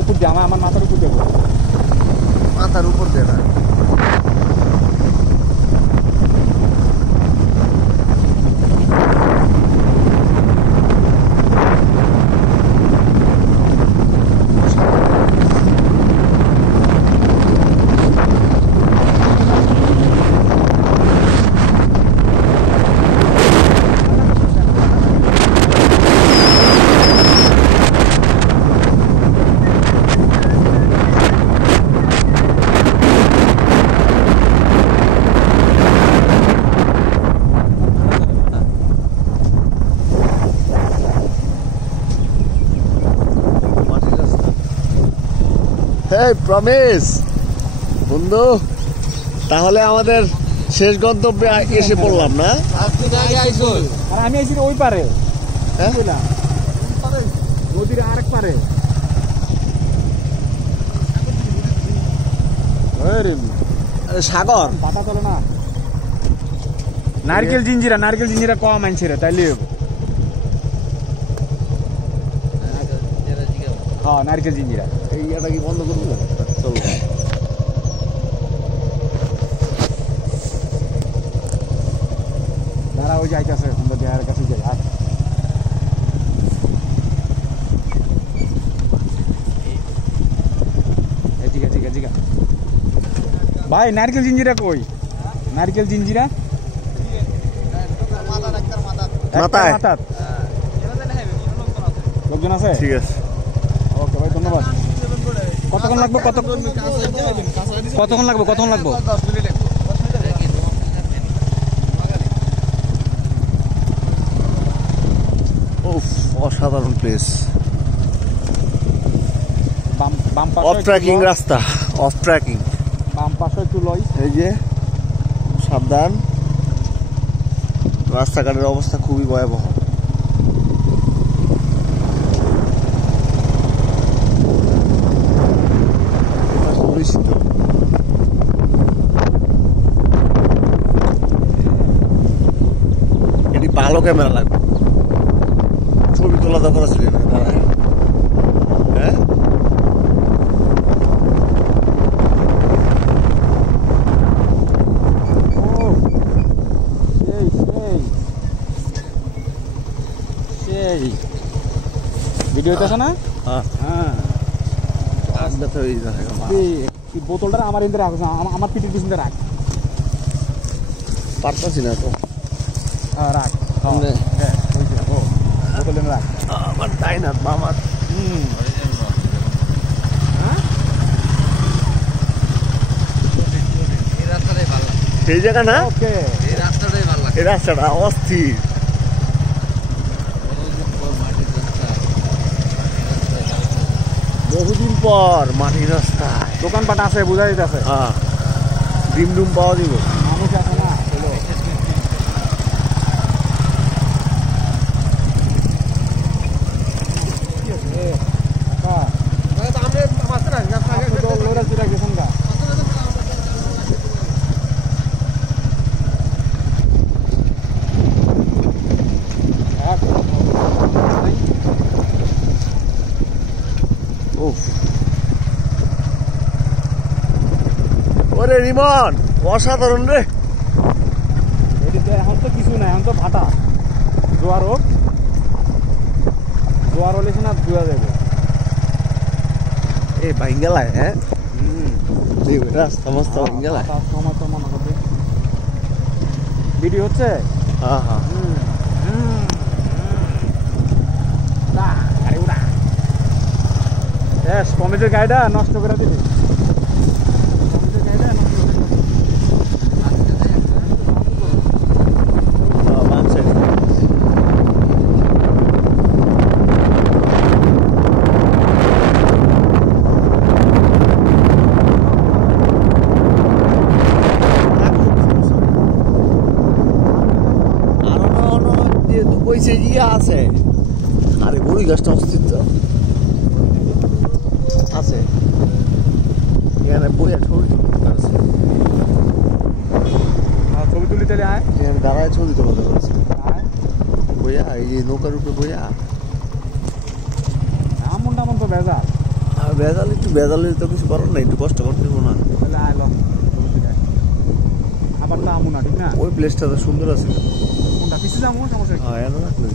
উপর দিয়ে আমার মাথার উপর দেবো, মাথার উপর দিয়ে না। প্রমিস বন্ধু, তাহলে আমাদের শেষ গন্তব্যে এসে পড়লাম না? আর আমি আইছি ওই পারে, নদীর আরেক পারে। সাগর পাতা চলে না। নারকেল জিঞ্জিরা কম আনছে রে, তাইলে হ্যাঁ নারকেল জিঞ্জিরা। এই ইয়াটা কি বন্ধ করবো? চলো দাঁড়া, ওই যাইতেছে দেহার কাছে যাই। ঠিক আছে ভাই, নারকেল জিঞ্জিরা কই? নারকেল জিঞ্জিরা মাথায় লোকজন আছে? ঠিক আছে, ওকে ভাই, ধন্যবাদ। কতক্ষণ লাগবে? কতক্ষণ লাগবে? অসাধারণ প্লেস। অফ ট্র্যাকিং রাস্তা, অফ ট্র্যাকিং। বাম পাশে একটু লই, এই যে সাবধান, রাস্তাঘাটের অবস্থা খুবই ভয়াবহ। এটি ভালো ক্যামেরা লাগবে, ছবি তোলা দরকার আছে না? হ্যাঁ, ভিডিও হইতেছে না? হ্যাঁ, বোতলটা আমার ইন্দ্রে রাখ, আমার পিঠের পিছনে রাখ। পারতাছি না তো, রাখ বোতল রাখ। আমার তাই না মামার। সেই জায়গা না, এই রাস্তাটা অস্থির। বহুদিন পর মাটির রাস্তা, দোকানপাট আছে, বোঝা যাইতেছে। হ্যাঁ, ডিম ডুম পাওয়া দিব, মানুষ আছে না। ওরে রিমন, অসাধারণ রে। এখন তো কিছু নাই, এখন তো ভাটা। জোয়ার হলে না ধুয়া যাবে। এই ভাঙ্গেলায়, হ্যাঁ, রাস্তা মস্ত ভাঙ্গেলায়। সময় তো মনে করবে ভিডিও হচ্ছে। হ্যাঁ হ্যাঁ, কমিটির গাড়িটা নষ্ট করে দিবি। আছে, আরে বড়ি গাছটা অস্তিত্ব আছে এখানে, বইয়া ছবি তুলি তাহলে আয়, দাঁড়ায় ছবি তোলা বইয়া, এই যে নৌকার উপরে বইয়া বেজাল বেজাল একটু বেজালে তো কিছু করার নাই, একটু কষ্ট করতে হবো না। তাহলে আইলো আবার তো আমু না ঠিক না ওই প্লেসটা তো সুন্দর আছে। কোনটা পিছিয়ে যাবো সমস্যা কি? হ্যাঁ, এনে রাখলে